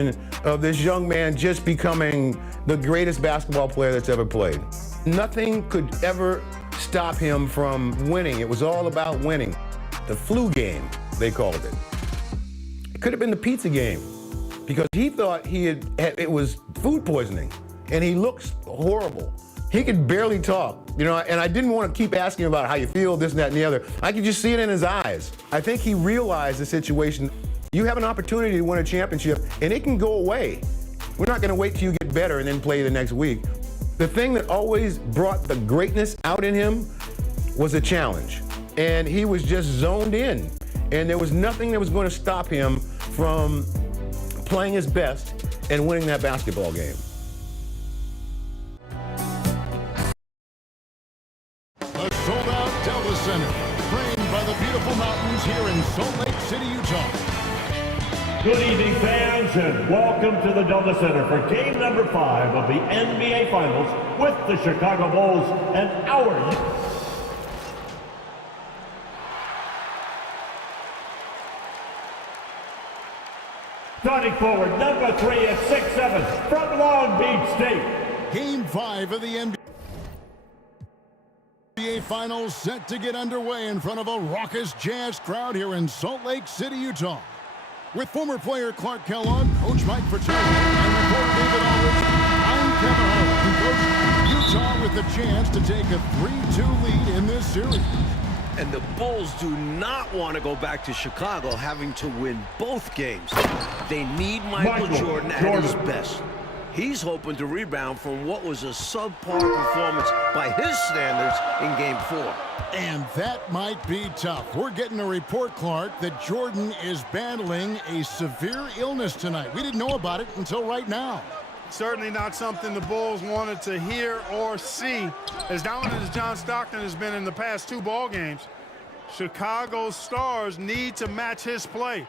of this young man just becoming the greatest basketball player that's ever played. Nothing could ever stop him from winning. It was all about winning. The flu game, they called it. It could have been the pizza game because he thought it was food poisoning, and he looks horrible. He could barely talk, and I didn't want to keep asking about how you feel, this, and that, and the other. I could just see it in his eyes. I think he realized the situation. You have an opportunity to win a championship, and it can go away. We're not going to wait till you get better and then play the next week. The thing that always brought the greatness out in him was a challenge, and he was just zoned in, and there was nothing that was going to stop him from playing his best and winning that basketball game. The sold-out Delta Center, framed by the beautiful mountains here in Salt Lake City, Utah. Good evening, fans, and welcome to the Delta Center for game number 5 of the NBA Finals with the Chicago Bulls and our... Starting forward, number 3 at 6'7", from Long Beach State. Game 5 of the NBA Finals set to get underway in front of a raucous Jazz crowd here in Salt Lake City, Utah. With former player Clark Kellogg, Coach Mike Bell, and reporter David Aldridge, I'm Kevin Harlan. Coach, Utah with the chance to take a 3-2 lead in this series. And the Bulls do not want to go back to Chicago having to win both games. They need Michael Jordan at his best. He's hoping to rebound from what was a subpar performance by his standards in Game 4. And that might be tough. We're getting a report, Clark, that Jordan is battling a severe illness tonight. We didn't know about it until right now. Certainly not something the Bulls wanted to hear or see. As dominant as John Stockton has been in the past 2 ball games, Chicago's stars need to match his play.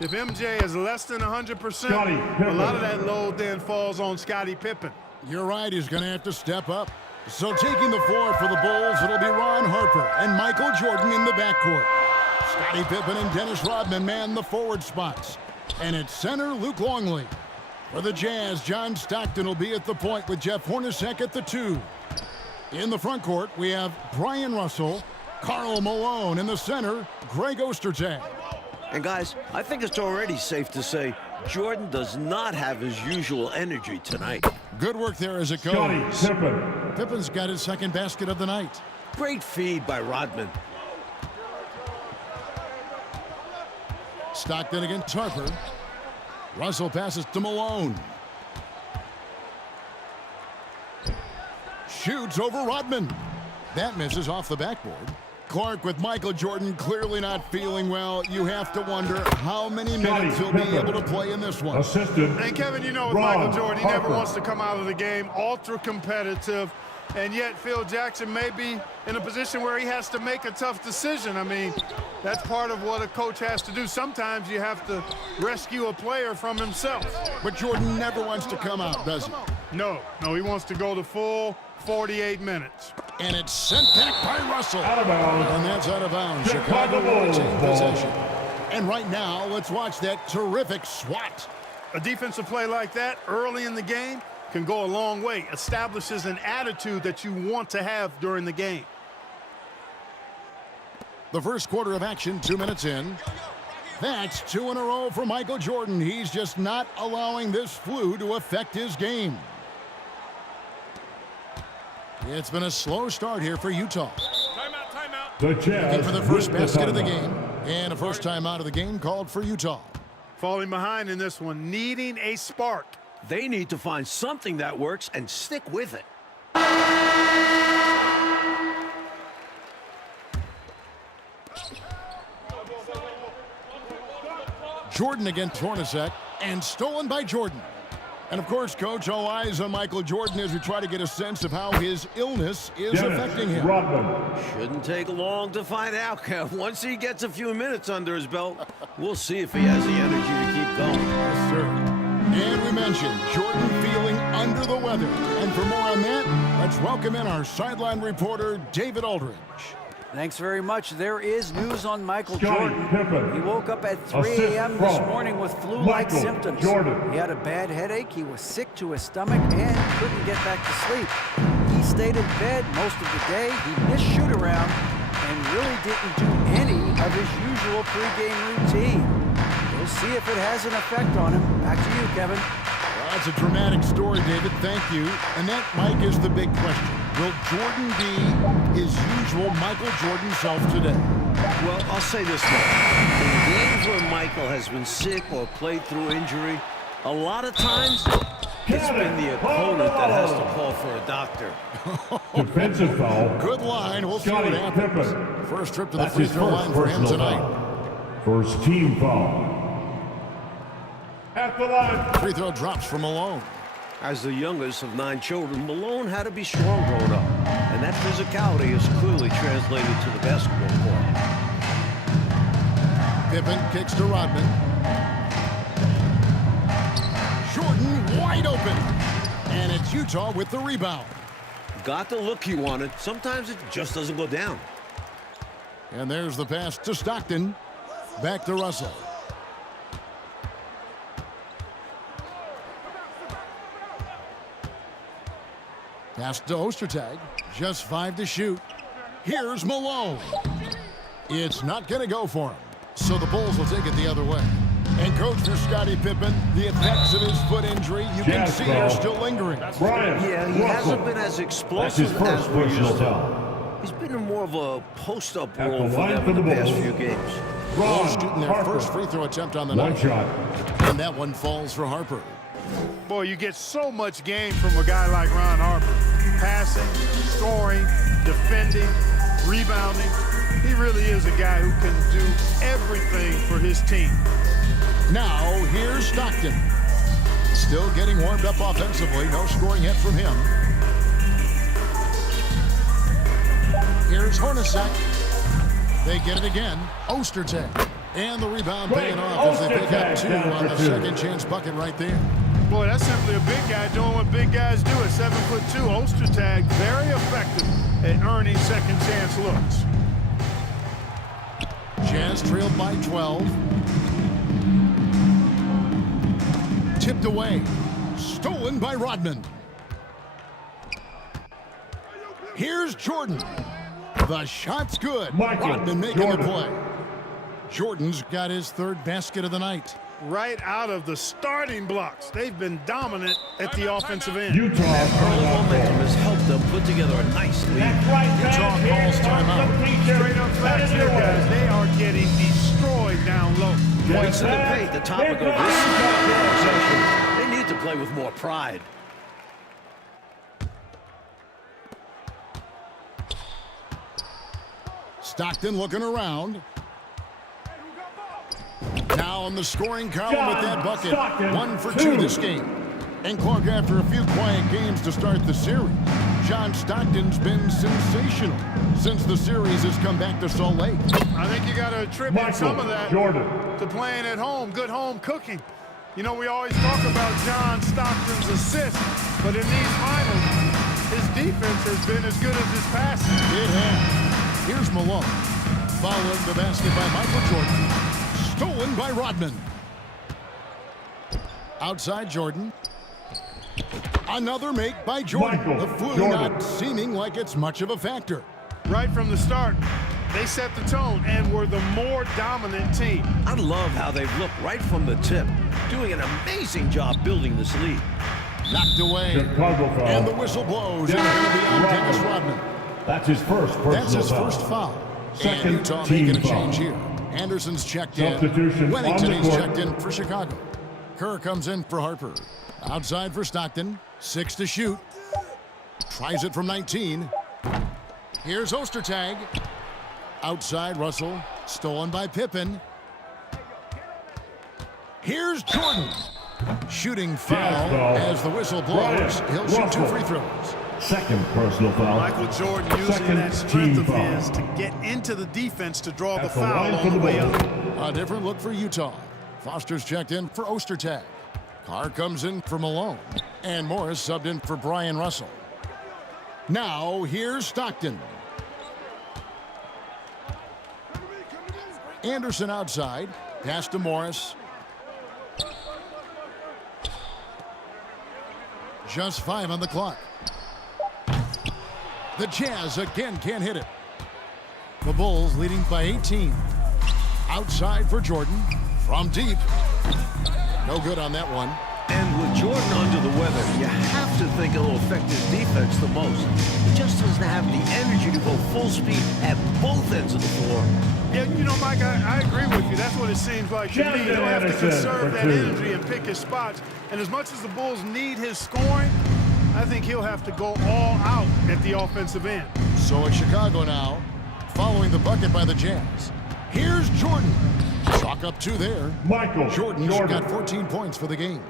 If MJ is less than 100%, a lot of that load then falls on Scottie Pippen. You're right, he's going to have to step up. So taking the floor for the Bulls, it'll be Ron Harper and Michael Jordan in the backcourt. Scottie Pippen and Dennis Rodman man the forward spots. And at center, Luke Longley. For the Jazz, John Stockton will be at the point with Jeff Hornacek at the 2. In the front court, we have Brian Russell, Karl Malone in the center, Greg Ostertag. And guys, I think it's already safe to say Jordan does not have his usual energy tonight. Good work there as it goes. Pippen's got his second basket of the night. Great feed by Rodman. Stockton against Harper. Russell passes to Malone. Shoots over Rodman. That misses off the backboard. Clark with Michael Jordan clearly not feeling well. You have to wonder how many minutes he'll be able to play in this one. And Kevin, with Michael Jordan, he never wants to come out of the game ultra competitive, and yet Phil Jackson may be in a position where he has to make a tough decision. I mean, that's part of what a coach has to do. Sometimes you have to rescue a player from himself. But Jordan never wants to come out, does he? No, he wants to go the full 48 minutes. And it's sent back by Russell. Out of bounds. And that's out of bounds. Chicago will retain possession. And right now, let's watch that terrific swat. A defensive play like that early in the game can go a long way. Establishes an attitude that you want to have during the game. The first quarter of action, 2 minutes in. That's 2 in a row for Michael Jordan. He's just not allowing this flu to affect his game. It's been a slow start here for Utah. Timeout. The Jazz looking for the first basket of the game. And a first time out of the game called for Utah. Falling behind in this one, needing a spark. They need to find something that works and stick with it. Jordan against Hornacek, and stolen by Jordan. And of course, Coach, all eyes on Michael Jordan as we try to get a sense of how his illness is affecting him. Shouldn't take long to find out, Kev. Once he gets a few minutes under his belt, we'll see if he has the energy to keep going. Yes, sir. And we mentioned Jordan feeling under the weather. And for more on that, let's welcome in our sideline reporter, David Aldridge. Thanks very much. There is news on Michael Scottie Jordan. Pippen. He woke up at 3 Assist a.m. this from morning with flu-like Michael symptoms. Jordan. He had a bad headache, he was sick to his stomach, and couldn't get back to sleep. He stayed in bed most of the day. He missed shoot-around and really didn't do any of his usual pregame routine. We'll see if it has an effect on him. Back to you, Kevin. Well, that's a dramatic story, David. Thank you. And that, Mike, is the big question. Will Jordan be his usual Michael Jordan self today? Well, I'll say this much. In games where Michael has been sick or played through injury, a lot of times it's been the opponent that has to call for a doctor. Defensive foul. Good line. We'll see what Scottie happens. Pippen. First trip to the That's free his throw first line for him personal tonight. foul. First team foul. At the line. Free throw drops from Malone. As the youngest of 9 children, Malone had to be strong growing up, and that physicality is clearly translated to the basketball court. Pippen kicks to Rodman. Jordan wide open. And it's Utah with the rebound. Got the look he wanted. Sometimes it just doesn't go down. And there's the pass to Stockton. Back to Russell. Pass to Ostertag. Just 5 to shoot. Here's Malone. It's not going to go for him. So the Bulls will take it the other way. And coach for Scottie Pippen, the effects of his foot injury, you can see are still lingering. Brian Yeah, he Russell. hasn't been as That's his explosive first as we used personal to. foul. He's been in more of a post-up At role the for line them for in the the past Bulls. few games. Bulls Ron shooting their Harper. first free throw attempt on the One night. shot. And that one falls for Harper. Boy, you get so much game from a guy like Ron Harper. Passing, scoring, defending, rebounding. He really is a guy who can do everything for his team. Now, here's Stockton. Still getting warmed up offensively. No scoring hit from him. Here's Hornacek. They get it again. Ostertag. And the rebound paying off as they pick up 2 on the second chance bucket right there. Boy, that's simply a big guy doing what big guys do at 7'2". Ostertag, very effective at earning second chance looks. Jazz trailed by 12. Tipped away. Stolen by Rodman. Here's Jordan. The shot's good. Michael Rodman making Jordan. the play. Jordan's got his 3rd basket of the night. Right out of the starting blocks. They've been dominant at the offensive end. Utah Early momentum has helped them put together a nice lead. Utah calls timeout. Straight up facts here, guys. They are getting destroyed down low. Points in the paint, the topic of this conversation. They need to play with more pride. Stockton looking around. Now on the scoring column with that bucket. Stockton, 1 for 2 2. this game. And Clark, after a few quiet games to start the series, John Stockton's been sensational since the series has come back to Salt Lake. I think you got to attribute Michael some of that Jordan. to playing at home, good home cooking. You know, we always talk about John Stockton's assists, but in these finals, his defense has been as good as his passing. It has. Here's Malone. Following the basket by Michael Jordan. Stolen by Rodman. Outside Jordan. Another make by Jordan. Michael The flu Jordan. not seeming like it's much of a factor. Right from the start, they set the tone and were the more dominant team. I love how they've looked right from the tip, doing an amazing job building this lead. Knocked away. Chicago foul. And the whistle blows. And it's going to be on Dennis Rodman. That's his first personal That's his foul. first foul. Second And Utah team making a foul. change here. Anderson's checked in. Substitution on Wennington the is court. checked in for Chicago. Kerr comes in for Harper. Outside for Stockton. 6 to shoot. Tries it from 19. Here's Ostertag. Outside Russell. Stolen by Pippen. Here's Jordan. Shooting foul foul. as the whistle blows. Brian He'll shoot 2 Russell. free throws. Second personal foul. Michael Jordan using Second that strength team of foul. his to get into the defense to draw the At the foul line on for the the way Bulls. up. A different look for Utah. Foster's checked in for Ostertag. Carr comes in for Malone. And Morris subbed in for Brian Russell. Now, here's Stockton. Anderson outside. Pass to Morris. Just 5 on the clock. The Jazz again can't hit it. The Bulls leading by 18. Outside for Jordan. From deep. No good on that one. And with Jordan under the weather, you have to think it'll affect his defense the most. He just doesn't have the energy to go full speed at both ends of the floor. Yeah, you know, Mike, I agree with you. That's what it seems like to me. He'll have to conserve that energy and pick his spots. And as much as the Bulls need his scoring, I think he'll have to go all out at the offensive end. So it's Chicago now, following the bucket by the Jazz. Here's Jordan. Chalk up 2 there. Jordan's got 14 points for the game.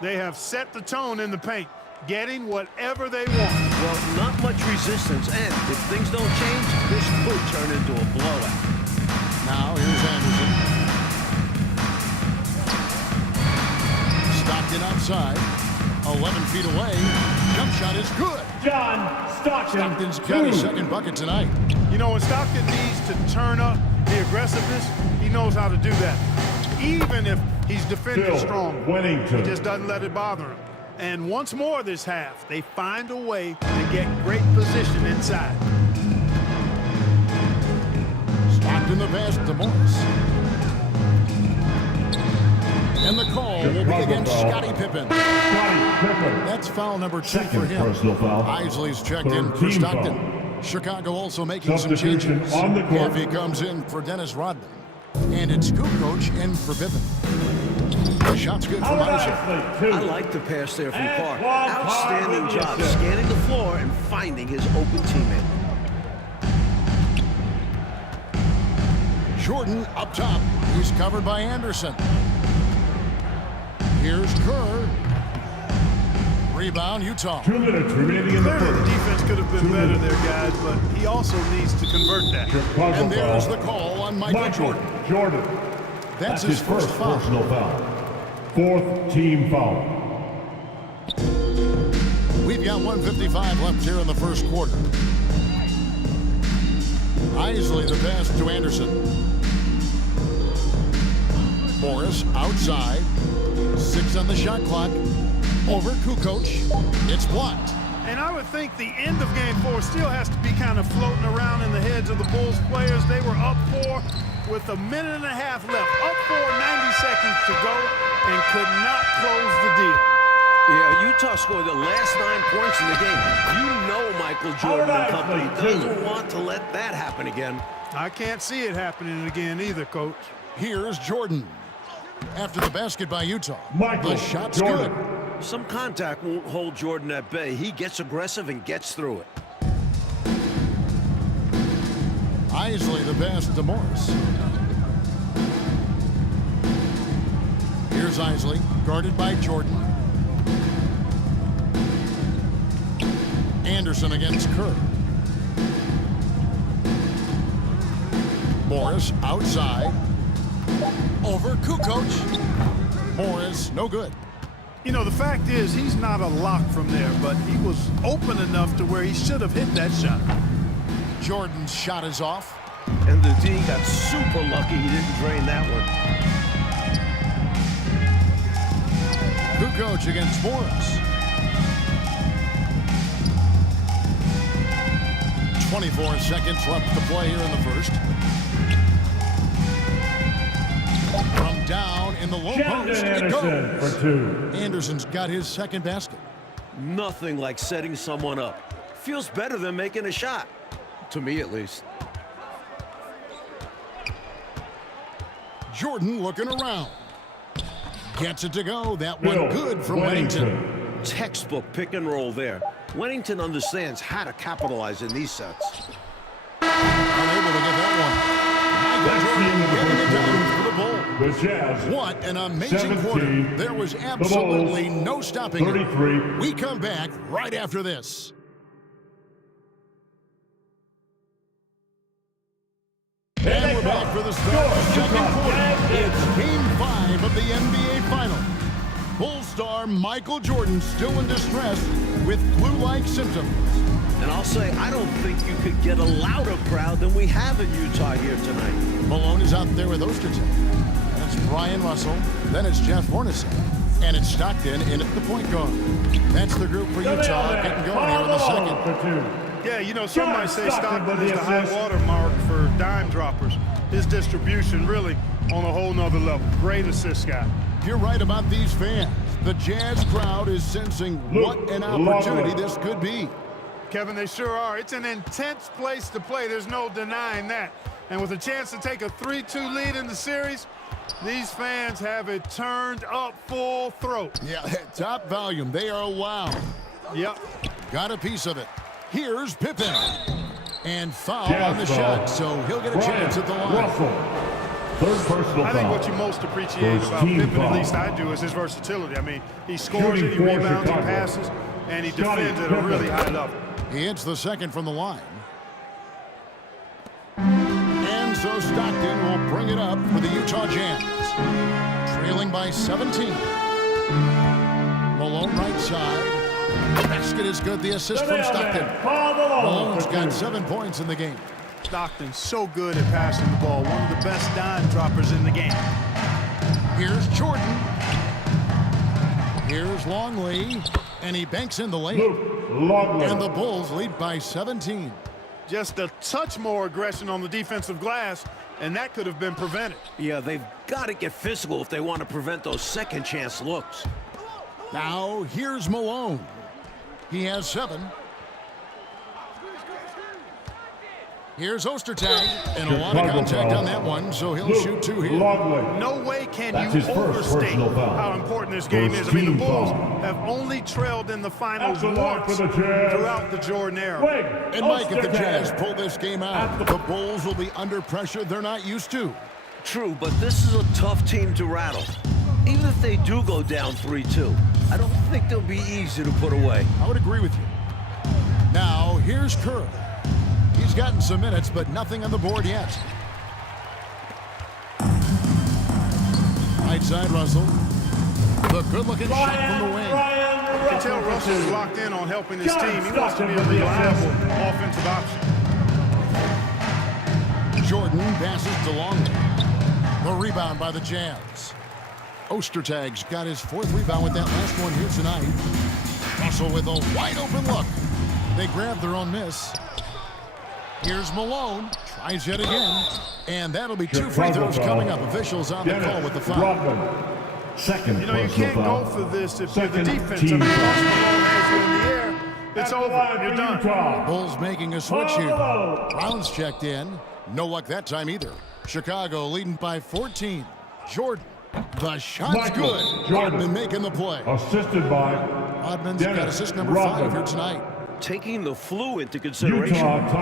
They have set the tone in the paint, getting whatever they want. Well, not much resistance, and if things don't change, this could turn into a blowout. Now here's Anderson. Stockton outside. 11 feet away. Jump shot is good. Stockton's got his second bucket tonight. You know, when Stockton needs to turn up the aggressiveness, he knows how to do that. Even if he's defending strong, he just doesn't let it bother him. And once more this half, they find a way to get great position inside. Stockton the pass to Morris. And the call will be against Scottie Pippen. That's foul number 2 for him. Isley's checked in for Stockton. Chicago also making some changes. Gaffey comes in for Dennis Rodman. And it's Kukoc in for Pippen. The shot's good from Isley. I like the pass there from Park. Outstanding job scanning the floor and finding his open teammate. Jordan up top. He's covered by Anderson. Here's Kerr. Rebound, Utah. 2 minutes remaining in the Clearly, the first. defense could have been better there, guys, but he also needs to convert that. And there's the call on Michael Jordan. That's his first foul. Personal foul. 4th team foul. We've got 1:55 left here in the first quarter. Isley the pass to Anderson. Morris outside. 6 on the shot clock. Over Kukoc. It's blocked. And I would think the end of game 4 still has to be kind of floating around in the heads of the Bulls players. They were up 4 with a minute and a half left. Up 4, 90 seconds to go, and could not close the deal. Yeah, Utah scored the last 9 points in the game. You know Michael Jordan and company doesn't want to let that happen again. I can't see it happening again either, Coach. Here's Jordan. After the basket by Utah. Michael The shot's Jordan. good. Some contact won't hold Jordan at bay. He gets aggressive and gets through it. Isley the pass to Morris. Here's Isley, guarded by Jordan. Anderson against Kerr. Morris outside. Over Kukoc. Morris, no good. You know, the fact is he's not a lock from there, but he was open enough to where he should have hit that shot. Jordan's shot is off. And the D got super lucky he didn't drain that one. Kukoc against Morris. 24 seconds left to play here in the first. From down in the low post, it goes. For 2. Anderson's got his second basket. Nothing like setting someone up. Feels better than making a shot. To me, at least. Jordan looking around. Gets it to go. That one good from Wennington. Textbook pick and roll there. Wennington understands how to capitalize in these sets. Unable to get that one. Getting it done for the Bulls. The Jazz. What an amazing 17. quarter. There was absolutely Bulls, no stopping 33. it. We come back right after this. And we're back for the start of the second quarter. It's Game 5 of the NBA Final. Bulls star Michael Jordan still in distress with flu-like symptoms. And I'll say, I don't think you could get a louder crowd than we have in Utah here tonight. Malone is out there with Ostertag. That's Brian Russell. Then it's Jeff Hornacek. And it's Stockton in at the point guard. That's the group for Utah getting going here in the second. Yeah, you know, some might say Stockton is the high water mark for dime droppers. His distribution really on a whole nother level. Great assist guy. You're right about these fans. The Jazz crowd is sensing what an opportunity this could be. Kevin, they sure are. It's an intense place to play. There's no denying that. And with a chance to take a 3-2 lead in the series, these fans have it turned up full throat. Yeah, top volume. They are loud. Yep. Got a piece of it. Here's Pippen. And foul on the shot, so he'll get a chance at the line. Third personal I think foul. what you most appreciate about Pippen, at least I do, is his versatility. I mean, he scores it, he rebounds, he passes, and he defends at a really high level. He hits the second from the line. And so Stockton will bring it up for the Utah Jazz. Trailing by 17. Malone right side. The basket is good. The assist from Stockton. Malone's got 7 points in the game. Stockton's so good at passing the ball. One of the best dime droppers in the game. Here's Jordan. Here's Longley. And he banks in the lane. And the Bulls lead by 17. Just a touch more aggression on the defensive glass, and that could have been prevented. Yeah, they've got to get physical if they want to prevent those second chance looks. Now here's Malone. He has 7. Here's Ostertag, and a lot of contact on that one, so he'll shoot 2 here. No way can you overstate how important this game is. I mean, the Bulls have only trailed in the finals once throughout the Jordan era. And Mike, if the Jazz pull this game out, the Bulls will be under pressure they're not used to. True, but this is a tough team to rattle. Even if they do go down 3-2, I don't think they'll be easy to put away. I would agree with you. Now, here's Kerr. He's gotten some minutes, but nothing on the board yet. Right side, Russell. The good-looking shot from the wing. You can tell Russell's locked in on helping his team. He wants to be a reliable offensive option. Jordan passes to Longley. The rebound by the Jazz. Ostertag's got his 4th rebound with that last one here tonight. Russell with a wide-open look. They grab their own miss. Here's Malone. Tries yet again. And that'll be 2 free throws coming up. Officials on the call with the foul. Second, you know, you can't go for this if you're the defense. I mean, once Malone has you in the air, it's over. You're done. Bulls making a switch here. Brown's checked in. No luck that time either. Chicago leading by 14. Jordan. The shot's good. Rodman making the play. Assisted by Rodman's got assist number 5 here tonight. Taking the flu into consideration,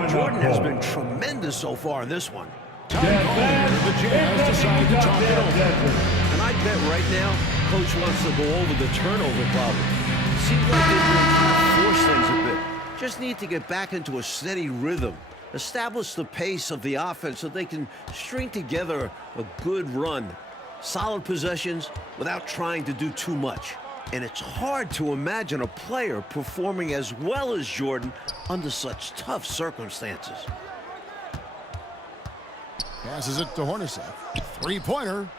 Jordan has been tremendous so far in this one. The Jazz decide to talk it over. And I bet right now, Coach wants to go over the turnover problem. Seems like they've been trying to force things a bit. Just need to get back into a steady rhythm. Establish the pace of the offense so they can string together a good run. Solid possessions without trying to do too much. And it's hard to imagine a player performing as well as Jordan under such tough circumstances. Passes it to Hornacek. 3-pointer.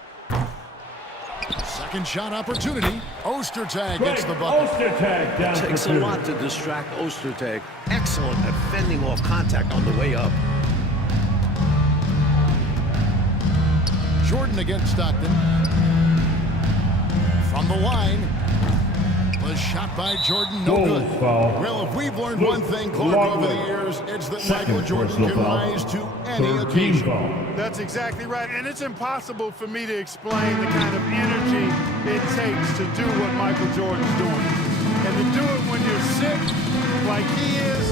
Second shot opportunity. Ostertag gets the bucket. It takes a lot to distract Ostertag. Excellent at fending off contact on the way up. Jordan against Stockton. From the line. The shot by Jordan, no good. Well, if we've learned one thing, Clark, over the years, it's that Michael Jordan can rise to any occasion. That's exactly right, and it's impossible for me to explain the kind of energy it takes to do what Michael Jordan's doing. And to do it when you're sick, like he is,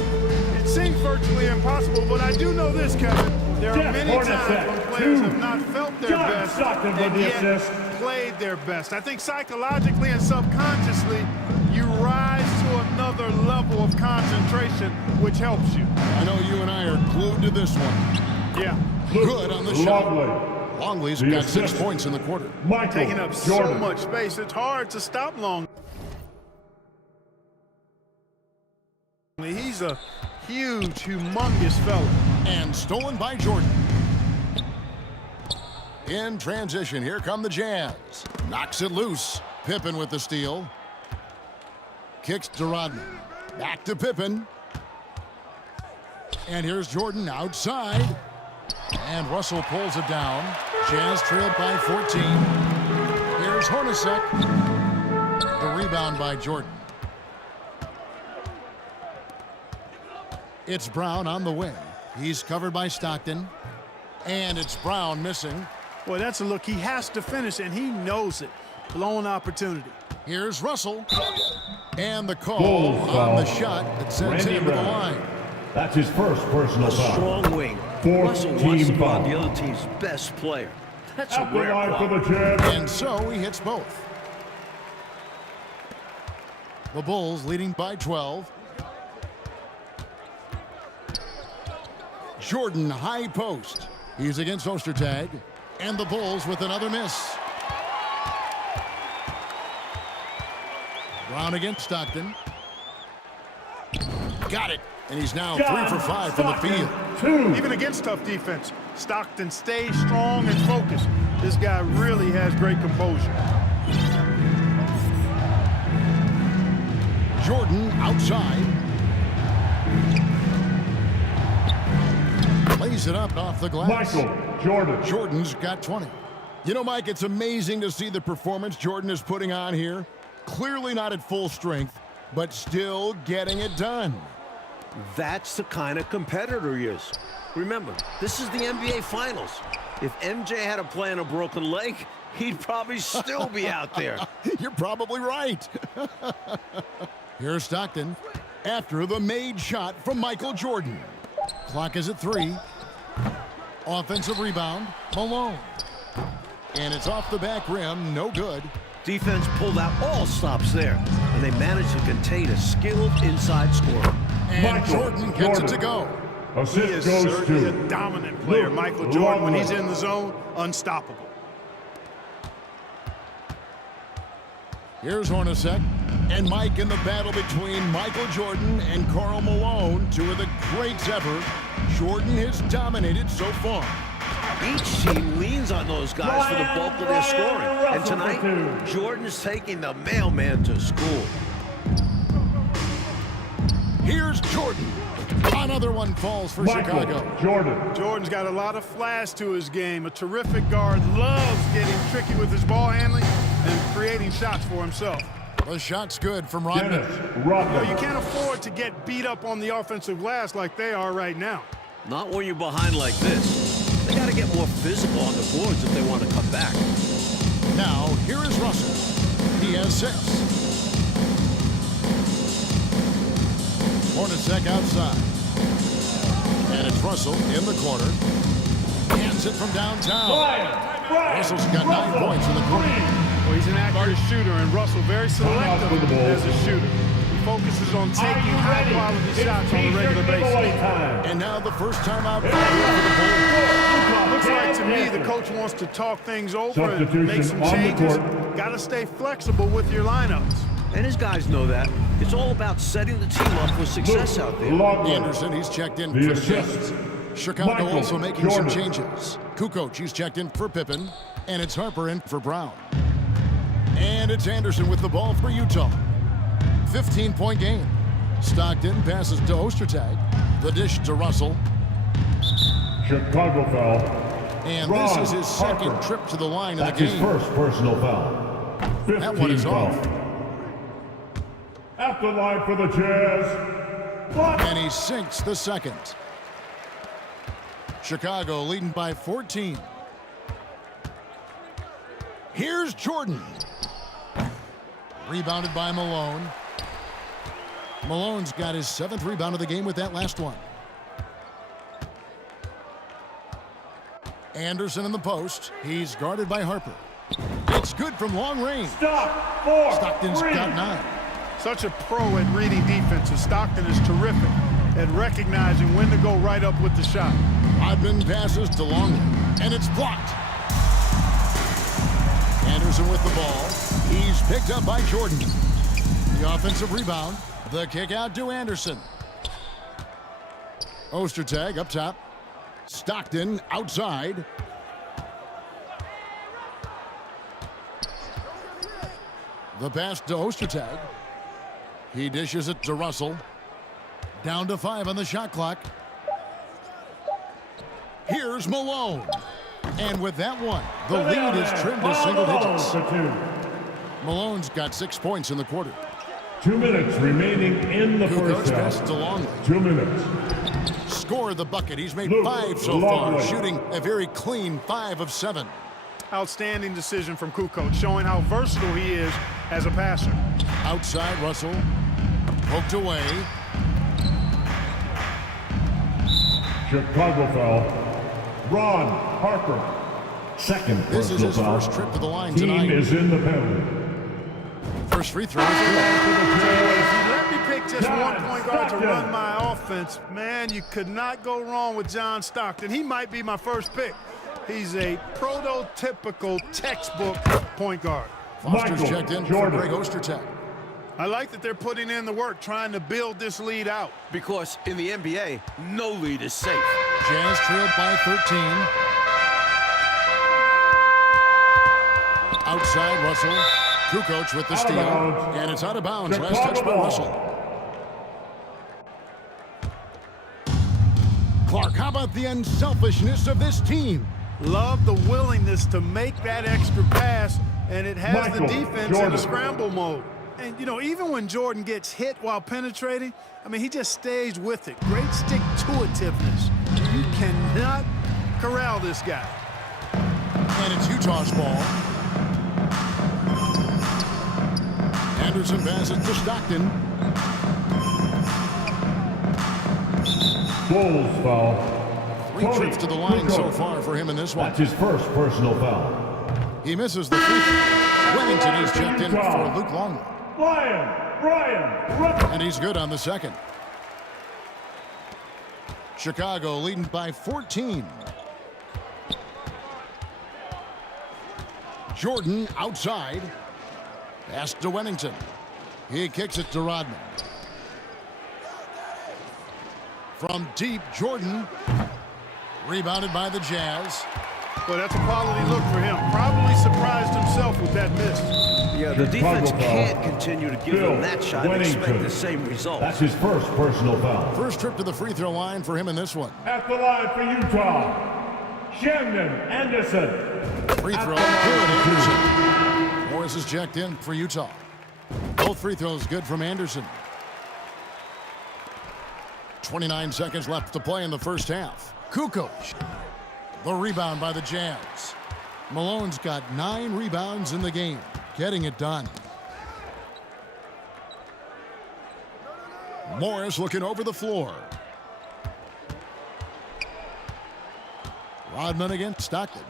it seems virtually impossible, but I do know this, Kevin. There are many times when players have not felt their best and yet played their best. I think psychologically and subconsciously, you rise to another level of concentration, which helps you. I know you and I are glued to this one. Yeah. Good on the shot. Longley's got 6 points in the quarter. Taking up so much space, it's hard to stop Longley. He's a huge, humongous fella. And stolen by Jordan. In transition, here come the Jazz. Knocks it loose. Pippen with the steal. Kicks to Rodman. Back to Pippen. And here's Jordan outside. And Russell pulls it down. Jazz trailed by 14. Here's Hornacek. The rebound by Jordan. It's Brown on the wing. He's covered by Stockton. And it's Brown missing. Boy, that's a look. He has to finish, and he knows it. Blown opportunity. Here's Russell. And the call on the shot that sends him to the line. That's his first personal A foul. strong wing. Fourth Russell wants to team be on foul. the other team's best player. That's a At the rare line for quality. the Jazz. And so he hits both. The Bulls leading by 12. Jordan high post. He's against Ostertag. And the Bulls with another miss. Brown against Stockton. Got it. And he's now 3 for 5 from the field. Even against tough defense, Stockton stays strong and focused. This guy really has great composure. Jordan outside. Lays it up off the glass. Michael Jordan. Jordan's got 20. You know, Mike, it's amazing to see the performance Jordan is putting on here. Clearly not at full strength, but still getting it done. That's the kind of competitor he is. Remember, this is the NBA Finals. If MJ had a play on a broken leg, he'd probably still be out there. You're probably right. Here's Stockton after the made shot from Michael Jordan. Clock is at 3. Offensive rebound, Malone. And it's off the back rim, no good. Defense pulled out all stops there, and they managed to contain a skilled inside scorer. And Michael Jordan gets Jordan. it to go. He Assist is goes certainly to a dominant player. Luke Michael Jordan, when he's Longley. in the zone, unstoppable. Here's Hornacek. And Mike in the battle between Michael Jordan and Karl Malone, two of the greats ever. Jordan has dominated so far. Each team leans on those guys for the bulk of their scoring. And tonight, Jordan's taking the mailman to school. Here's Jordan. Another one falls for Michael Chicago. Jordan. Jordan's got a lot of flash to his game. A terrific guard, loves getting tricky with his ball handling and creating shots for himself. The shot's good from Rodman. Dennis You know, Rodman. you can't afford to get beat up on the offensive glass like they are right now. Not when you're behind like this. They got to get more physical on the boards if they want to come back. Now, here is Russell. He has 6. Hornacek outside. And it's Russell in the corner. Hands it from downtown. Russell's got 9 points in the quarter. Well, he's an accurate shooter, and Russell very selective for the Bulls. as a shooter. He focuses on taking high-quality shots on a regular basis. And now the first time out for the Bulls. Looks like to me the coach wants to talk things over and make some Substitution on the changes. court. Got to stay flexible with your lineups. And his guys know that. It's all about setting the team up for success out there. Anderson, he's checked in The for the assist. Jazz. Chicago Michael also making some Jordan. changes. Kukoc, he's checked in for Pippen. And it's Harper in for Brown. And it's Anderson with the ball for Utah. 15-point game. Stockton passes to Ostertag. The dish to Russell. Chicago foul. And Ron this is his second Harper. trip to the line in the That's his game. first personal foul. 15 That one is foul. off. At the line for the Jazz. And he sinks the second. Chicago leading by 14. Here's Jordan. Rebounded by Malone. Malone's got his 7th rebound of the game with that last one. Anderson in the post. He's guarded by Harper. It's good from long range. Stop. 4. Stockton's 3. got 9. Such a pro at reading defenses. Stockton is terrific at recognizing when to go right up with the shot. Rodman passes to Longley, and it's blocked. Anderson with the ball. He's picked up by Jordan. The offensive rebound. The kick out to Anderson. Ostertag up top. Stockton outside. The pass to Ostertag. He dishes it to Russell. Down to 5 on the shot clock. Here's Malone. And with that one, the lead is trimmed to single digits. Malone's got 6 points in the quarter. 2 minutes remaining in the first half. Passes to Longley. 2 minutes. Score the bucket. He's made Luke 5 so Longley. far, shooting a very clean 5 of 7. Outstanding decision from Kukoc, showing how versatile he is as a passer. Outside Russell. Poked away. Chicago foul. Ron Harper. Second This is personal his foul. first trip to the line Team tonight. is in the penalty. First free throw is good. Let me pick just John one point guard to Stockton. run my offense. Man, you could not go wrong with John Stockton. He might be my first pick. He's a prototypical textbook point guard. Foster's Michael checked in Jordan. for Greg Ostertag. I like that they're putting in the work, trying to build this lead out. Because in the NBA, no lead is safe. Jazz trailed by 13. Outside Russell. Kukoc with the Out of steal. bounds. And it's out of bounds. Chicago Last touch by ball. Russell. Clark, how about the unselfishness of this team? Love the willingness to make that extra pass, and it has Michael the defense in Jordan. a scramble mode. And, you know, even when Jordan gets hit while penetrating, I mean, he just stays with it. Great stick-to-itiveness. You cannot corral this guy. And it's Utah's ball. Anderson passes to Stockton. Bulls foul. 3 trips to the line so far for him in this one. That's his first personal foul. He misses the free throw. Wennington is checked in for Luke Longley. Brian. And he's good on the second. Chicago leading by 14. Jordan outside. Pass to Wennington. He kicks it to Rodman. From deep, Jordan. Rebounded by the Jazz. Well, that's a quality look for him. Probably surprised himself with that miss. Yeah, the defense Chicago foul. can't continue to give him that shot and expect Wennington. the same result. That's his first personal foul. First trip to the free throw line for him in this one. At the line for Utah, Shannon Anderson. Free throw At the good. line for Anderson. Morris is checked in for Utah. Both free throws good from Anderson. 29 seconds left to play in the first half. Kukoc. The rebound by the Jazz. Malone's got 9 rebounds in the game. Getting it done. Morris looking over the floor. Rodman against Stockton.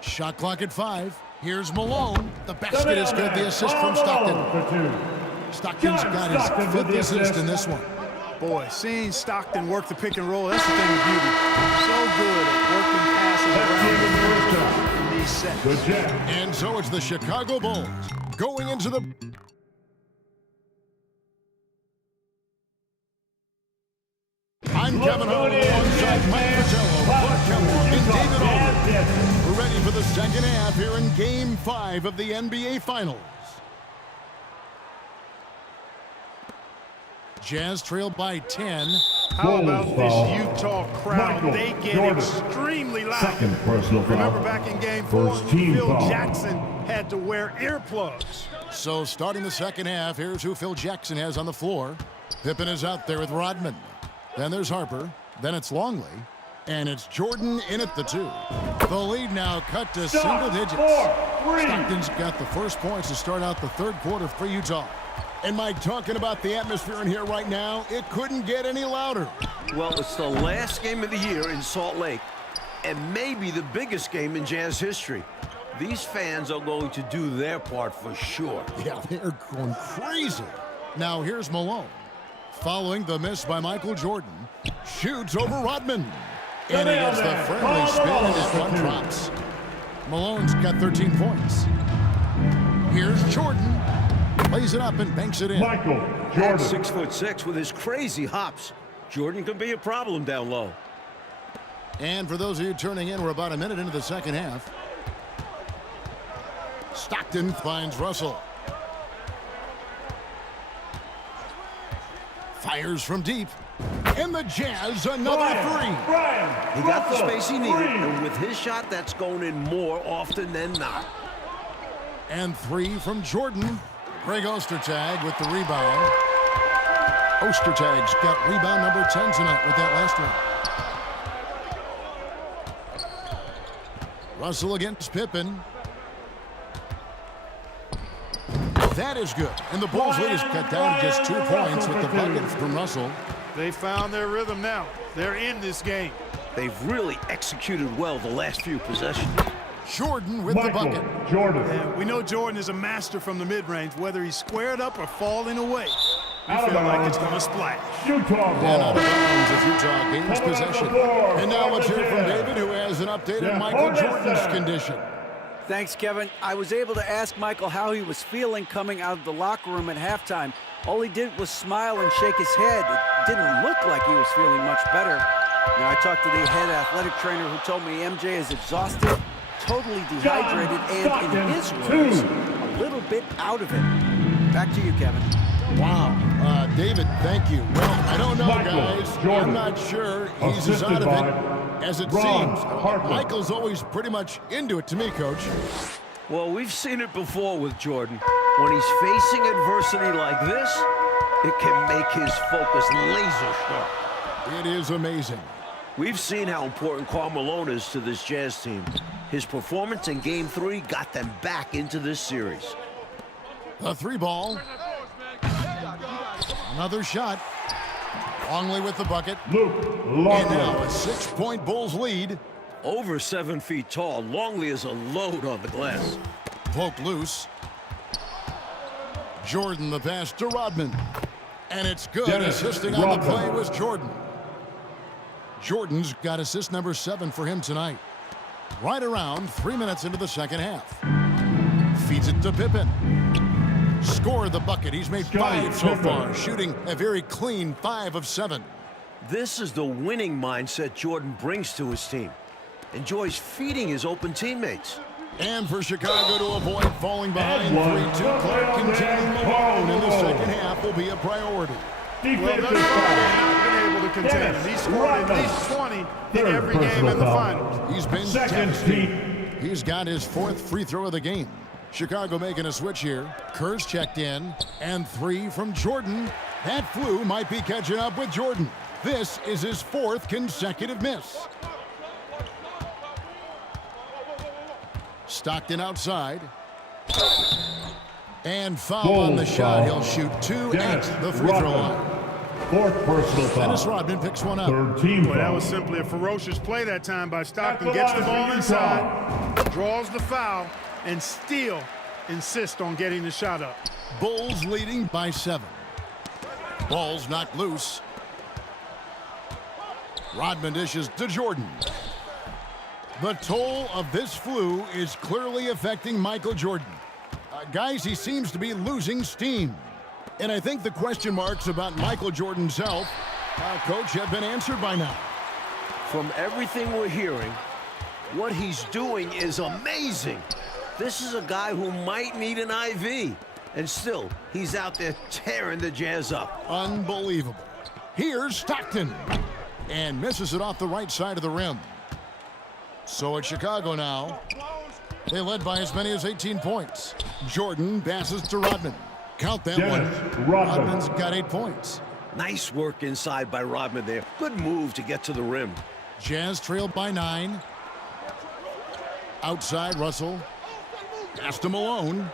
Shot clock at 5. Here's Malone. The basket is good. The assist from Stockton. Stockton's got his 5th assist in this one. Boy, seeing Stockton work the pick and roll, that's the thing with beauty. So good at working passes around in these sets. Good job. And so it's the Chicago Bulls going into the... I'm Kevin Hart alongside Mike Patel, Clark Kemble, and David Aldridge. We're ready for the second half here in Game 5 of the NBA Finals. Jazz trailed by 10. How about Bulls this foul. Utah crowd? Michael They get Jordan. extremely loud. Second personal foul. Remember back in Game 4, First team Phil foul. Jackson had to wear earplugs. So starting the second half, here's who Phil Jackson has on the floor. Pippen is out there with Rodman. Then there's Harper. Then it's Longley. And it's Jordan in at the 2. The lead now cut to single digits. 4-3. Stockton's got the first points to start out the third quarter for Utah. And Mike, talking about the atmosphere in here right now, it couldn't get any louder. Well, it's the last game of the year in Salt Lake, and maybe the biggest game in Jazz history. These fans are going to do their part for sure. Yeah, they're going crazy. Now here's Malone. Following the miss by Michael Jordan, shoots over Rodman. And he gets the friendly spin, and that one drops. Malone's got 13 points. Here's Jordan. Plays it up and banks it in. Michael Jordan. At 6'6" with his crazy hops, Jordan can be a problem down low. And for those of you turning in, we're about a minute into the second half. Stockton finds Russell. Fires from deep. And the Jazz, another three. He got the space he needed, and with his shot, that's going in more often than not. And three from Jordan. Greg Ostertag with the rebound. Ostertag's got rebound number 10 tonight with that last one. Russell against Pippen. That is good. And the Bulls lead is cut down to just 2 points with the bucket from Russell. They found their rhythm now. They're in this game. They've really executed well the last few possessions. Jordan with the bucket. And we know Jordan is a master from the mid-range, whether he's squared up or falling away. You feel like it's going to splash. And out of bounds as Utah gains possession. And now let's hear from David, who has an update on Michael Jordan's condition. Thanks, Kevin. I was able to ask Michael how he was feeling coming out of the locker room at halftime. All he did was smile and shake his head. It didn't look like he was feeling much better. Now, I talked to the head athletic trainer who told me MJ is exhausted, totally dehydrated, and in his words, a little bit out of it. Back to you, Kevin. Wow. David, thank you. Well, I don't know, guys. I'm not sure he's as out of it as it seems. Michael's always pretty much into it to me, Coach. Well, we've seen it before with Jordan. When he's facing adversity like this, it can make his focus laser sharp. It is amazing. We've seen how important Karl Malone is to this Jazz team. His performance in Game 3 got them back into this series. The three ball. Another shot. Longley with the bucket. And now a 6-point Bulls lead. Over 7 feet tall, Longley is a load on the glass. Poked loose. Jordan the pass to Rodman. And it's good. Assisting on the play was Jordan. Jordan's got assist number 7 for him tonight. Right around 3 minutes into the second half. Feeds it to Pippen. Scored the bucket. He's made 5 so far, shooting a very clean 5 of 7. This is the winning mindset Jordan brings to his team. Enjoys feeding his open teammates. And for Chicago to avoid falling behind 3-2, Clark containing Malone in the second half will be a priority. Well, thus far, they've not been able to contain him. He's scored at least 20 in every game in the finals. He's been devastating. He's got his 4th free throw of the game. Chicago making a switch here. Kerr's checked in. And 3 from Jordan. That flu might be catching up with Jordan. This is his 4th consecutive miss. Stockton outside. And foul on the shot. He'll shoot 2 at the free throw line. 4th personal foul. Dennis Rodman picks one up. 3rd team foul. Well, that was simply a ferocious play that time by Stockton. Gets the ball inside, draws the foul, and still insists on getting the shot up. Bulls leading by 7. Ball's knocked loose. Rodman dishes to Jordan. The toll of this flu is clearly affecting Michael Jordan. Guys, he seems to be losing steam. And I think the question marks about Michael Jordan's health, Coach, have been answered by now. From everything we're hearing, what he's doing is amazing. This is a guy who might need an IV. And still, he's out there tearing the Jazz up. Unbelievable. Here's Stockton. And misses it off the right side of the rim. So it's Chicago now. They led by as many as 18 points. Jordan passes to Rodman. Count that one. Rodman's got 8 points. Nice work inside by Rodman there. Good move to get to the rim. Jazz trailed by 9. Outside, Russell. Pass to Malone.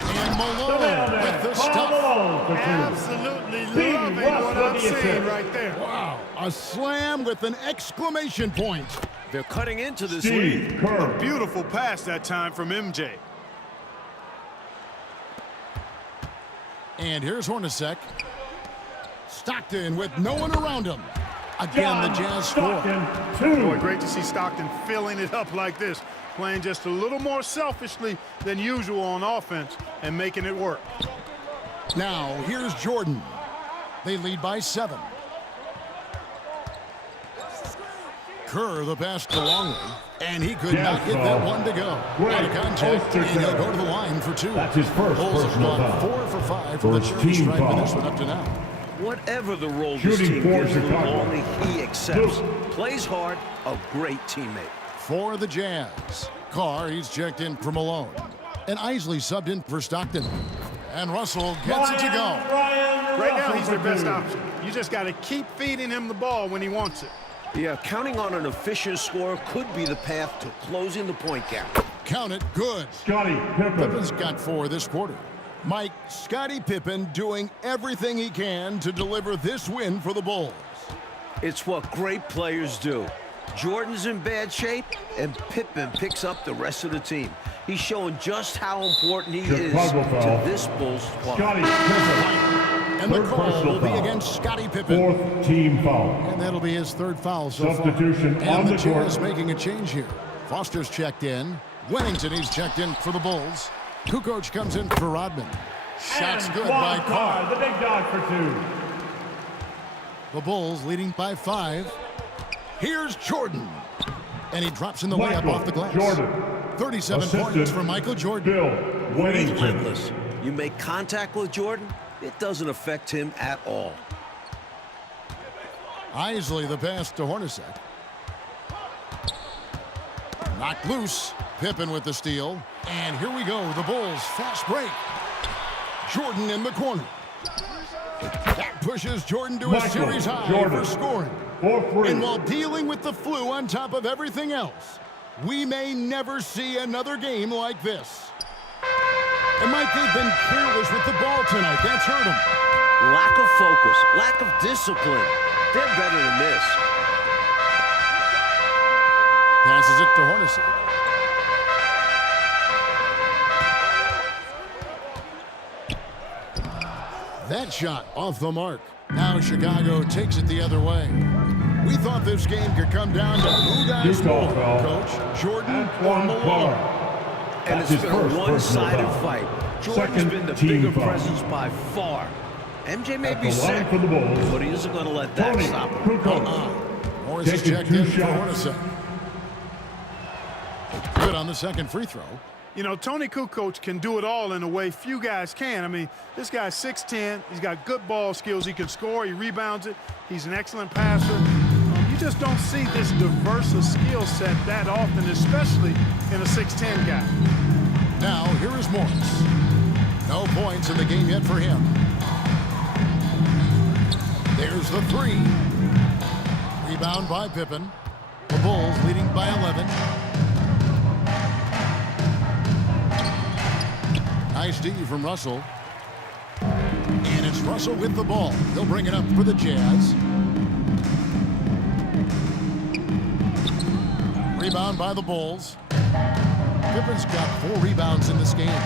And Malone with the stuff. Absolutely loving what I'm seeing right there. Wow, a slam with an exclamation point. They're cutting into this lead. A beautiful pass that time from MJ. And here's Hornacek. Stockton with no one around him. Again, the Jazz score. Boy, great to see Stockton filling it up like this. Playing just a little more selfishly than usual on offense and making it work. Now, here's Jordan. They lead by 7. Kerr, the pass to Longley, and he could not get that one to go. Out of contact, and he'll go to the line for 2. That's his first Bulls have personal gone foul. 4 for 5 from the First charity team stripe in this foul. one up to now. Whatever the role this Shooting team for gives him, Chicago. only he accepts. Plays hard, a great teammate. For the Jazz, Carr, he's checked in for Malone. And Isley subbed in for Stockton. And Russell gets it to go. Right now, he's their best option. You just got to keep feeding him the ball when he wants it. Yeah, counting on an efficient scorer could be the path to closing the point gap. Count it, good. Scottie Pippen. Pippen's got 4 this quarter. Mike, Scottie Pippen doing everything he can to deliver this win for the Bulls. It's what great players do. Jordan's in bad shape, and Pippen picks up the rest of the team. He's showing just how important he is Chicago foul. to this Bulls squad. Scottie Pippen. And the Third call personal will be foul. against Scottie Pippen. 4th team foul. And that'll be his 3rd foul so Substitution far. on And the the court. Jazz making a change here. Foster's checked in. Wennington, he's checked in for the Bulls. Kukoc comes in for Rodman. Shots And good by Juan Carr. the big dog for 2. The Bulls leading by 5. Here's Jordan. And he drops in the layup Michael off the glass. Jordan. 37 Assistant points for Michael Jordan. Bill Wennington. Relentless. You make contact with Jordan, it doesn't affect him at all. Isley, the pass to Hornacek. Knocked loose. Pippen with the steal. And here we go. The Bulls fast break. Jordan in the corner. That pushes Jordan to a Michael series high Jordan. for scoring. 4-3. And while dealing with the flu on top of everything else, we may never see another game like this. And Mike, they've been careless with the ball tonight. That's hurt them. Lack of focus, lack of discipline. They're better than this. Passes it to Hornacek. That shot off the mark. Now Chicago takes it the other way. We thought this game could come down to who dies more, Coach, Jordan or Malone. And That's it's his been a first one-sided personal foul. fight. Jordan's Second been the team bigger foul. presence by far. MJ may At be the line sick, for the Bulls. but he isn't going to let that Tony stop him. Kukoc. Morris is Taking checked 2 in for shots. Hornacek. Good on the second free throw. You know, Tony Kukoc can do it all in a way few guys can. I mean, this guy's 6'10". He's got good ball skills. He can score. He rebounds it. He's an excellent passer. You just don't see this diverse a skill set that often, especially in a 6'10" guy. Now, here is Morris. No points in the game yet for him. There's the 3. Rebound by Pippen. The Bulls leading by 11. Nice D from Russell. And it's Russell with the ball. He'll bring it up for the Jazz. Rebound by the Bulls. Pippen's got 4 rebounds in this game.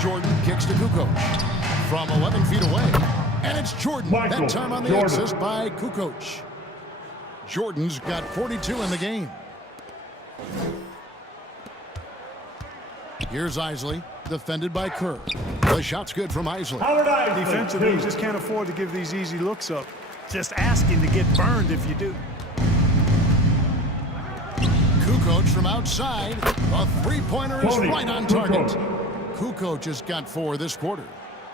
Jordan kicks to Kukoc from 11 feet away. And it's Jordan. Michael That time on the Jordan. assist by Kukoc. Jordan's got 42 in the game. Here's Isley, defended by Kerr. The shot's good from Isley. Howard Isley. Defensively, you 2. just can't afford to give these easy looks up. Just asking to get burned if you do. Kukoc from outside. A three-pointer is Tony right on target. Kukoc. Kukoc has got 4 this quarter.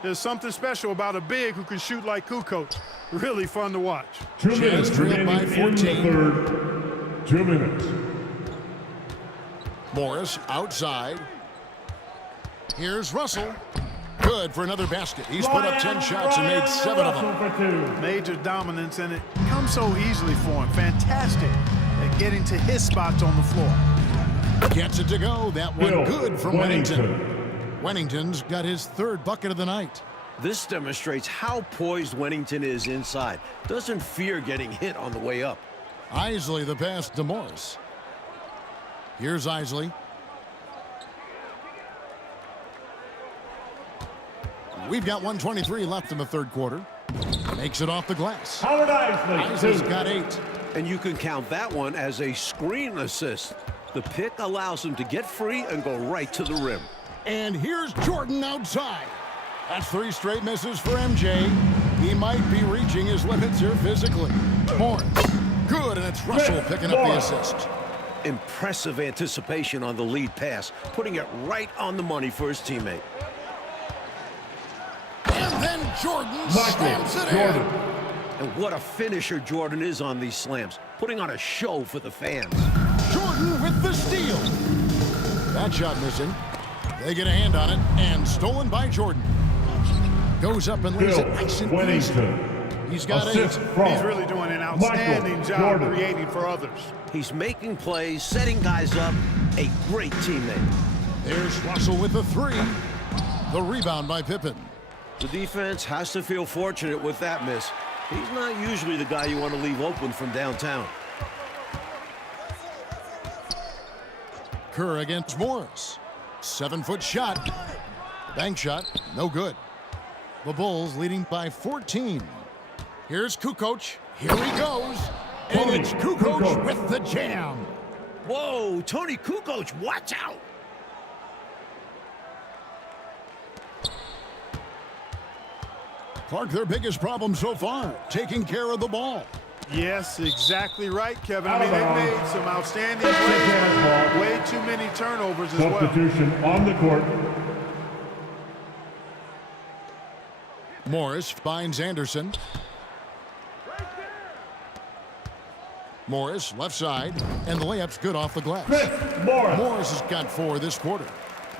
There's something special about a big who can shoot like Kukoc. Really fun to watch. 2 Jazz minutes trail remaining by in the 14. 3rd. 2 minutes. Morris outside. Here's Russell. Good for another basket. He's put up 10 shots and made 7 of them. For 2. Major dominance, and it comes so easily for him. Fantastic at getting to his spots on the floor. Gets it to go. That one Bill good from Wennington. Wennington. Wennington's got his 3rd bucket of the night. This demonstrates how poised Wennington is inside. Doesn't fear getting hit on the way up. Isley the pass to Morris. Here's Isley. We've got 1:23 left in the 3rd quarter. Makes it off the glass. Howard Isley. Isley's 2. got 8. And you can count that one as a screen assist. The pick allows him to get free and go right to the rim. And here's Jordan outside. That's 3 straight misses for MJ. He might be reaching his limits here physically. Morris, good, and it's Russell picking up the assist. Impressive anticipation on the lead pass, putting it right on the money for his teammate. And then Jordan slams it in. And what a finisher Jordan is on these slams, putting on a show for the fans. Jordan with the steal. That shot missing. They get a hand on it, and stolen by Jordan. Goes up and lays it nice and easy. He's got 8. He's really doing an outstanding job creating for others. He's making plays, setting guys up. A great teammate. There's Russell with the 3. The rebound by Pippen. The defense has to feel fortunate with that miss. He's not usually the guy you want to leave open from downtown. Kerr against Morris. 7-foot shot. Bank shot, no good. The Bulls leading by 14. Here's Kukoc. Here he goes. And it's Kukoc with the jam. Whoa, Tony Kukoc, watch out. Clark, their biggest problem so far, taking care of the ball. Yes, exactly right, Kevin. I mean, they've made some outstanding plays. Way too many turnovers as well. Substitution on the court. Morris finds Anderson. Morris, left side, and the layup's good off the glass. Morris has got 4 this quarter.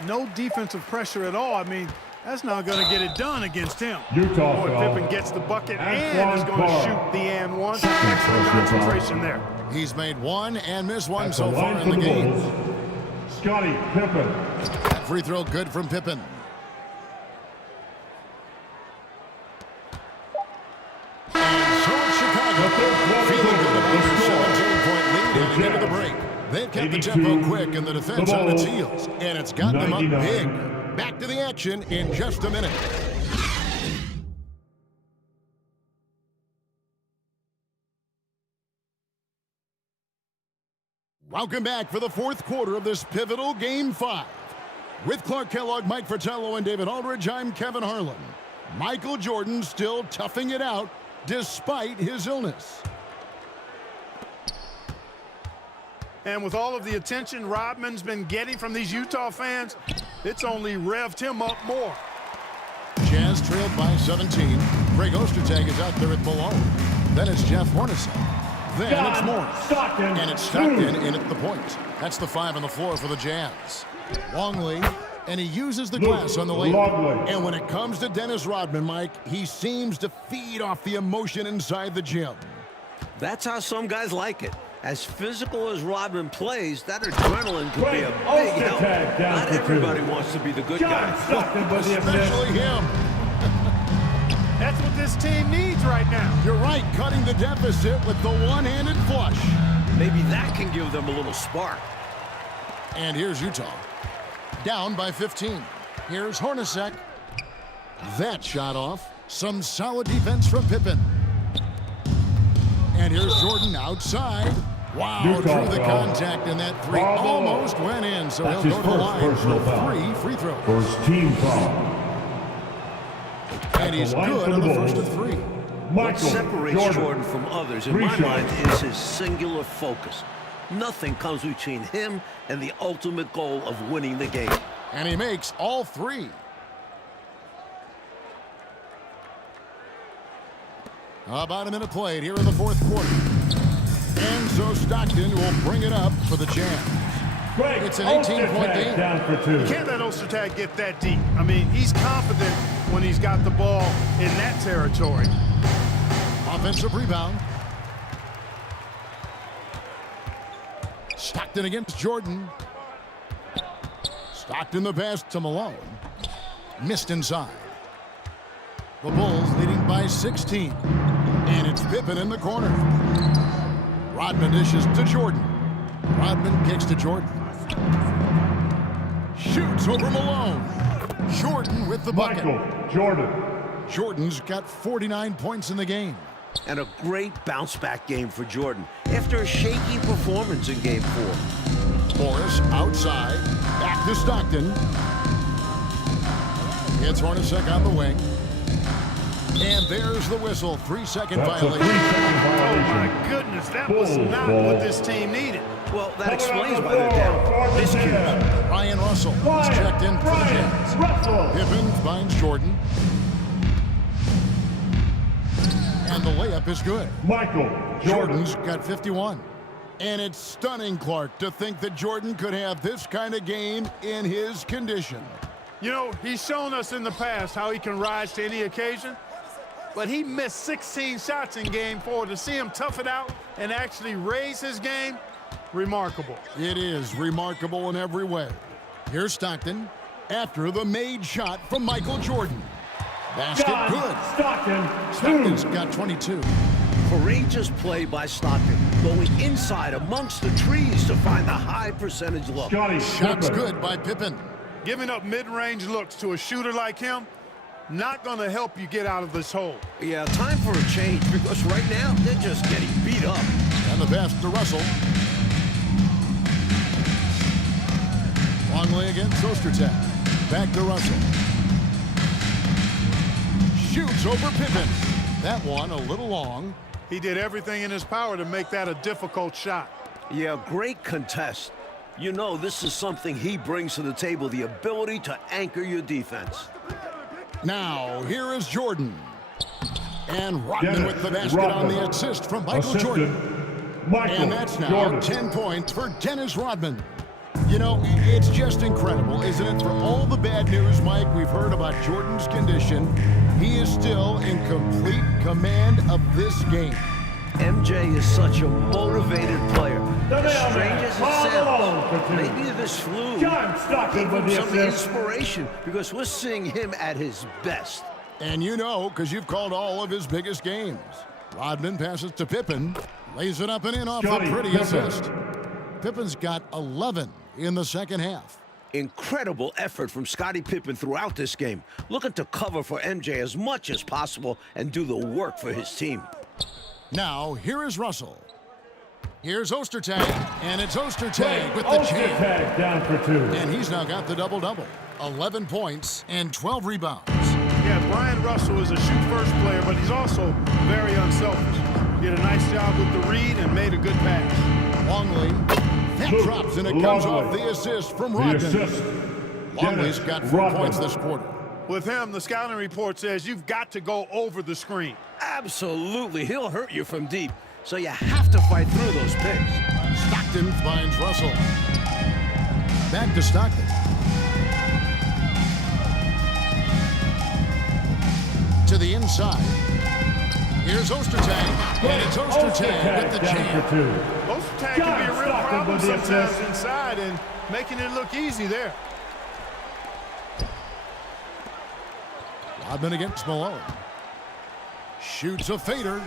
No defensive pressure at all. I mean, that's not going to get it done against him. Utah Boy, foul. Pippen gets the bucket and Antoine is going to Carr. shoot the and one. Excellent concentration there. He's made 1 and missed 1 At so the far line in the for game. Bulls, Scottie Pippen. That free throw good from Pippen. And so it's Chicago feeling good about their 17-point lead heading into the break. They've kept the tempo quick and the defense on its heels, and it's got them up big. Back to the action in just a minute. Welcome back for the 4th quarter of this pivotal Game 5. With Clark Kellogg, Mike Fratello, and David Aldridge, I'm Kevin Harlan. Michael Jordan still toughing it out despite his illness. And with all of the attention Rodman's been getting from these Utah fans, it's only revved him up more. Jazz trailed by 17. Greg Ostertag is out there at Malone. Then it's Jeff Hornacek. Then it's Morris. And it's Stockton in at the point. That's the 5 on the floor for the Jazz. Longley, and he uses the glass on the layup. And when it comes to Dennis Rodman, Mike, he seems to feed off the emotion inside the gym. That's how some guys like it. As physical as Rodman plays, that adrenaline could be a big help. Not everybody wants to be the good guy. Especially him. That's what this team needs right now. You're right, cutting the deficit with the one-handed flush. Maybe that can give them a little spark. And here's Utah. Down by 15. Here's Hornacek. That shot off. Some solid defense from Pippen. And here's Jordan outside. Wow, Utah drew the foul. contact, and that 3 Foul ball. almost went in, so That's he'll his go to the first line personal for foul. 3 free throws. First team foul. And he's the line good for on the the Bulls. first of 3. What Michael separates Jordan from others, in Three my mind, shots. is his singular focus. Nothing comes between him and the ultimate goal of winning the game. And he makes all 3. About a minute played here in the 4th quarter. And so Stockton will bring it up for the Jazz. It's an 18-point game. Down for 2. You can't let Ostertag get that deep. I mean, he's confident when he's got the ball in that territory. Offensive rebound. Stockton against Jordan. Stockton the pass to Malone. Missed inside. The Bulls leading by 16. And it's Pippen in the corner. Rodman dishes to Jordan. Rodman kicks to Jordan. Shoots over Malone. Jordan with the bucket. Michael Jordan. Jordan's got 49 points in the game. And a great bounce-back game for Jordan after a shaky performance in Game 4. Morris outside. Back to Stockton. It's Hornacek on the wing. And there's the whistle. 3-second That's a violation. 3-second Oh, violation. my goodness. That was Bulls not ball. what this team needed. Well, that Coming explains on the why they're floor down. for the Miscues. Jazz. Ryan Russell is checked in for the Jazz. Russell. Pippen finds Jordan. And the layup is good. Michael Jordan. Jordan's got 51. And it's stunning, Clark, to think that Jordan could have this kind of game in his condition. You know, he's shown us in the past how he can rise to any occasion, but he missed 16 shots in game 4. To see him tough it out and actually raise his game, remarkable. It is remarkable in every way. Here's Stockton after the made shot from Michael Jordan. Basket John good. Stockton. Stockton's got 22. Courageous play by Stockton, going inside amongst the trees to find the high percentage look. Scotty Shots Pippen. good by Pippen. Giving up mid-range looks to a shooter like him, not going to help you get out of this hole. Yeah, time for a change because right now they're just getting beat up. And the pass to Russell. Longley against Ostertag. Back to Russell. Shoots over Pippen. That one a little long. He did everything in his power to make that a difficult shot. Yeah, great contest. You know, this is something he brings to the table, the ability to anchor your defense. Now, here is Jordan. And Rodman Dennis with the basket Rodman. on the assist from Michael Assisted Jordan. Michael And that's now Jordan. 10 points for Dennis Rodman. You know, it's just incredible, isn't it? For all the bad news, Mike, we've heard about Jordan's condition, he is still in complete command of this game. MJ is such a motivated player. The As mailman, strange as it Paul Malone for sounds, two. maybe this flu John Stockton gave with him the some assist. inspiration because we're seeing him at his best. And you know, because you've called all of his biggest games. Rodman passes to Pippen, lays it up and in off Scotty a pretty Pippen. assist. Pippen's got 11 in the second half. Incredible effort from Scottie Pippen throughout this game, looking to cover for MJ as much as possible and do the work for his team. Now, here is Russell. Here's Ostertag, and it's Ostertag with the jam. Ostertag down for 2. And he's now got the double-double. 11 points and 12 rebounds. Yeah, Brian Russell is a shoot-first player, but he's also very unselfish. Did a nice job with the read and made a good pass. Longley, that Luke drops, and it comes Longley. off the assist from The Rodman. assist. Longley's Dennis got 4 Rodman. points this quarter. With him, the scouting report says you've got to go over the screen. Absolutely, he'll hurt you from deep, so you have to fight through those picks. Stockton finds Russell. Back to Stockton. To the inside. Here's Ostertag, and it's Ostertag with the down jam. for 2. Ostertag John can be a real Stockton problem with the sometimes assist. inside and making it look easy there. Rodman against Malone. Shoots a fader.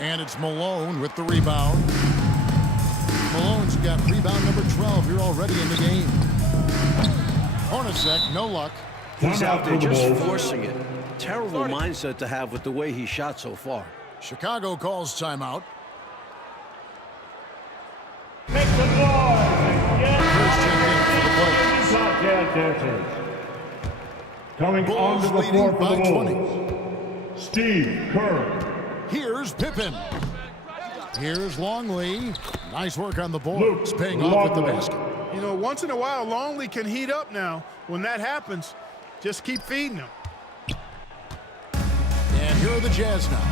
And it's Malone with the rebound. Malone's got rebound number 12 here already in the game. Hornacek, no luck. He's Timeout out there for the just Bulls. forcing it. Terrible mindset to have with the way he shot so far. Chicago calls timeout. Make some noise and get First checked in for the Bulls. Podcast dancers. Coming Bulls onto the leading floor for by the 20. Bulls. Steve Kerr. Here's Pippen. Here's Longley. Nice work on the boards, paying off with the Longley. basket. You know, once in a while, Longley can heat up now. When that happens, just keep feeding him. And here are the Jazz now.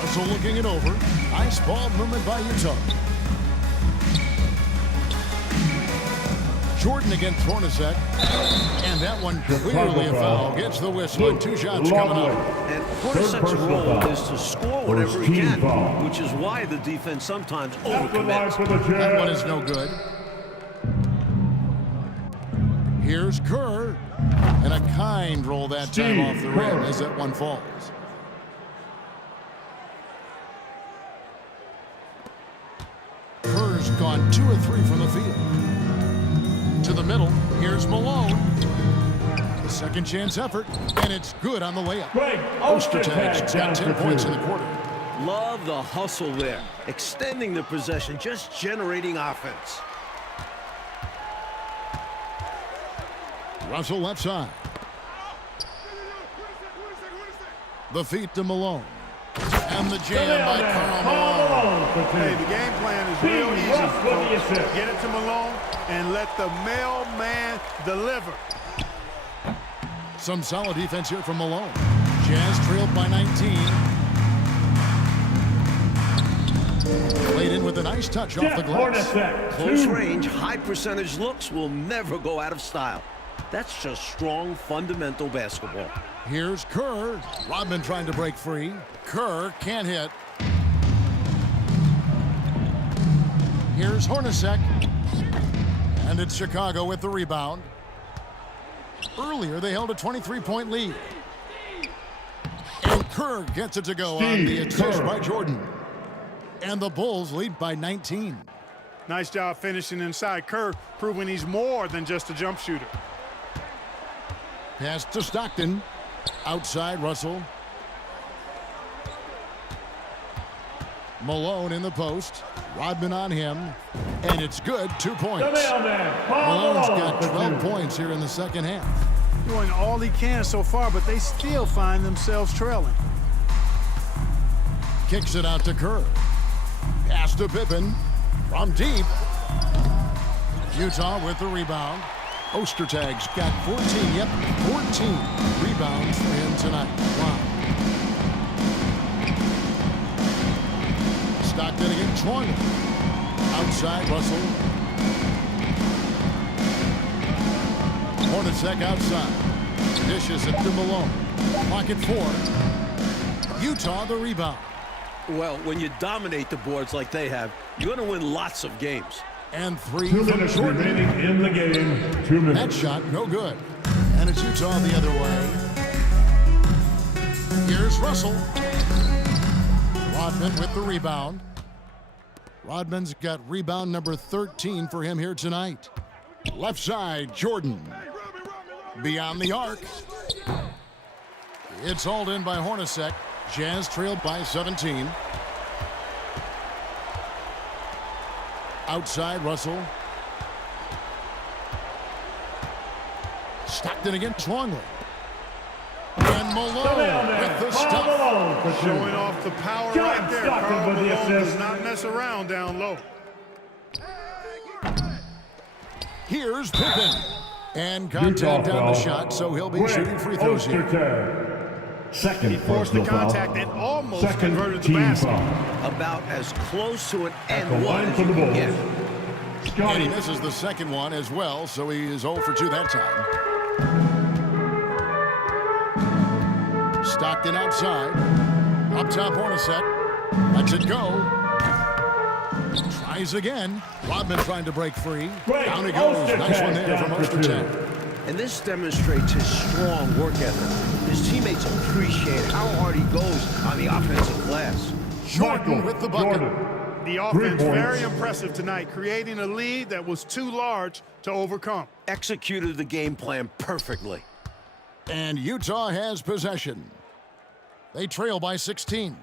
Russell looking it over. Nice ball movement by Utah. Jordan against Hornacek. And that one clearly a foul. Gets the whistle and 2 shots coming up. And Third Hornacek's personal role foul. is to score whatever First he team can, foul. which is why the defense sometimes At the line overcommits. for the That one Jazz. is no good. Here's Kerr. And a kind roll that time Steve off the Kerr. rim as that one falls. Kerr's gone 2 of 3 from the field. To the middle. Here's Malone. A second chance effort. And it's good on the layup. Greg Ostertag's Ostertag got down 10 for points 2. in the quarter. Love the hustle there. Extending the possession, just generating offense. Russell left side. The feet to Malone. And the jam by Karl Malone. Hey, the game plan is real easy. Get it to Malone and let the mailman deliver. Some solid defense here from Malone. Jazz trailed by 19. Played in with a nice touch off the glass. Close range, high percentage looks will never go out of style. That's just strong, fundamental basketball. Here's Kerr. Rodman trying to break free. Kerr can't hit. Here's Hornacek. And it's Chicago with the rebound. Earlier, they held a 23-point lead. And Kerr gets it to go on the assist by Jordan. And the Bulls lead by 19. Nice job finishing inside. Kerr proving he's more than just a jump shooter. Pass to Stockton. Outside Russell. Malone in the post. Rodman on him. And it's good. 2 points. Malone's got 12 points here in the second half. Doing all he can so far, but they still find themselves trailing. Kicks it out to Kerr. Pass to Pippen. From deep. Utah with the rebound. Ostertag's got 14. Yep, 14 rebounds for him tonight. Wow. Stockton against Schwanger. Outside Russell. Hornacek outside. Dishes it to Malone. Pocket 4. Utah the rebound. Well, when you dominate the boards like they have, you're going to win lots of games. And 3 2 from minutes Jordan. remaining in the game. 2 minutes. That shot, no good. And it's Utah the other way. Here's Russell. Rodman with the rebound. Rodman's got rebound number 13 for him here tonight. Left side, Jordan. Beyond the arc. It's hauled in by Hornacek. Jazz trailed by 17. Outside Russell. Stockton against Longley. And Malone with the stuff. Showing off the power John right there. Stockton Karl with the Malone assist. does not mess around down low. Here's Pippen. And contact on the shot, so he'll be shooting free throws here. Second He forced the personal foul. contact and almost Second converted the team basket. foul. About as close to an At the and one line as for you the can Bulls. get. And he Scotty. misses the second one as well, so he is 0 for 2 that time. Stockton outside. Up top, Hornacek. Lets it go. Tries again. Rodman trying to break free. Great. Down he goes. Nice one there from Down for 2. Ostertag. And this demonstrates his strong work ethic. His teammates appreciate how hard he goes on the offensive glass. Jordan with the bucket. Jordan. The 3 offense points. very impressive tonight, creating a lead that was too large to overcome. Executed the game plan perfectly. And Utah has possession. They trail by 16.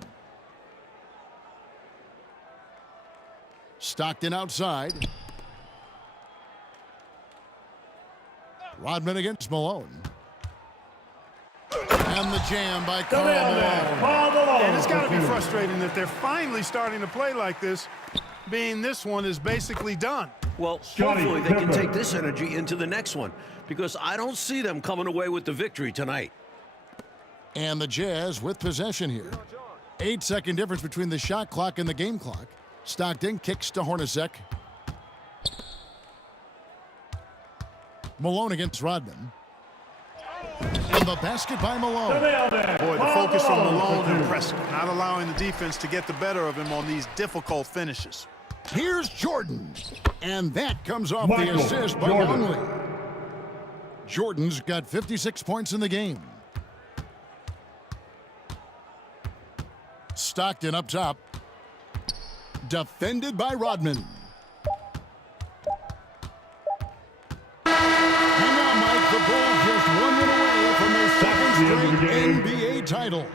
Stockton outside. Rodman against Malone. And the jam by Karl Malone. And it's got to be frustrating that they're finally starting to play like this, being this one is basically done. Well, Scotty hopefully they can Pippen. take this energy into the next one, because I don't see them coming away with the victory tonight. And the Jazz with possession here. 8-second difference between the shot clock and the game clock. Stockton kicks to Hornacek. Malone against Rodman. And the basket by Malone. Boy, the focus from Malone impressive, not allowing the defense to get the better of him on these difficult finishes. Here's Jordan. And that comes off the Michael assist by Jordan. Longley. Jordan's got 56 points in the game. Stockton up top. Defended by Rodman. And now, Mike, the Bulls just 1 win away from their second straight NBA title.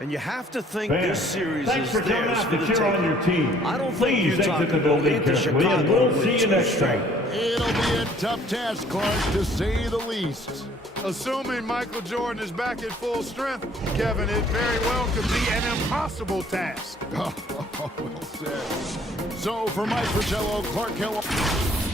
And you have to think Fans, this series thanks is for coming theirs out for to the cheer on taking. your team. I don't Please think Utah exit the can go building into carefully, and Chicago we'll and see win you 2 next straight. time. It'll be a tough task, Clark, to say the least. Assuming Michael Jordan is back at full strength, Kevin, it very well could be an impossible task. Well said. So for Mike Fratello, Clark Hill.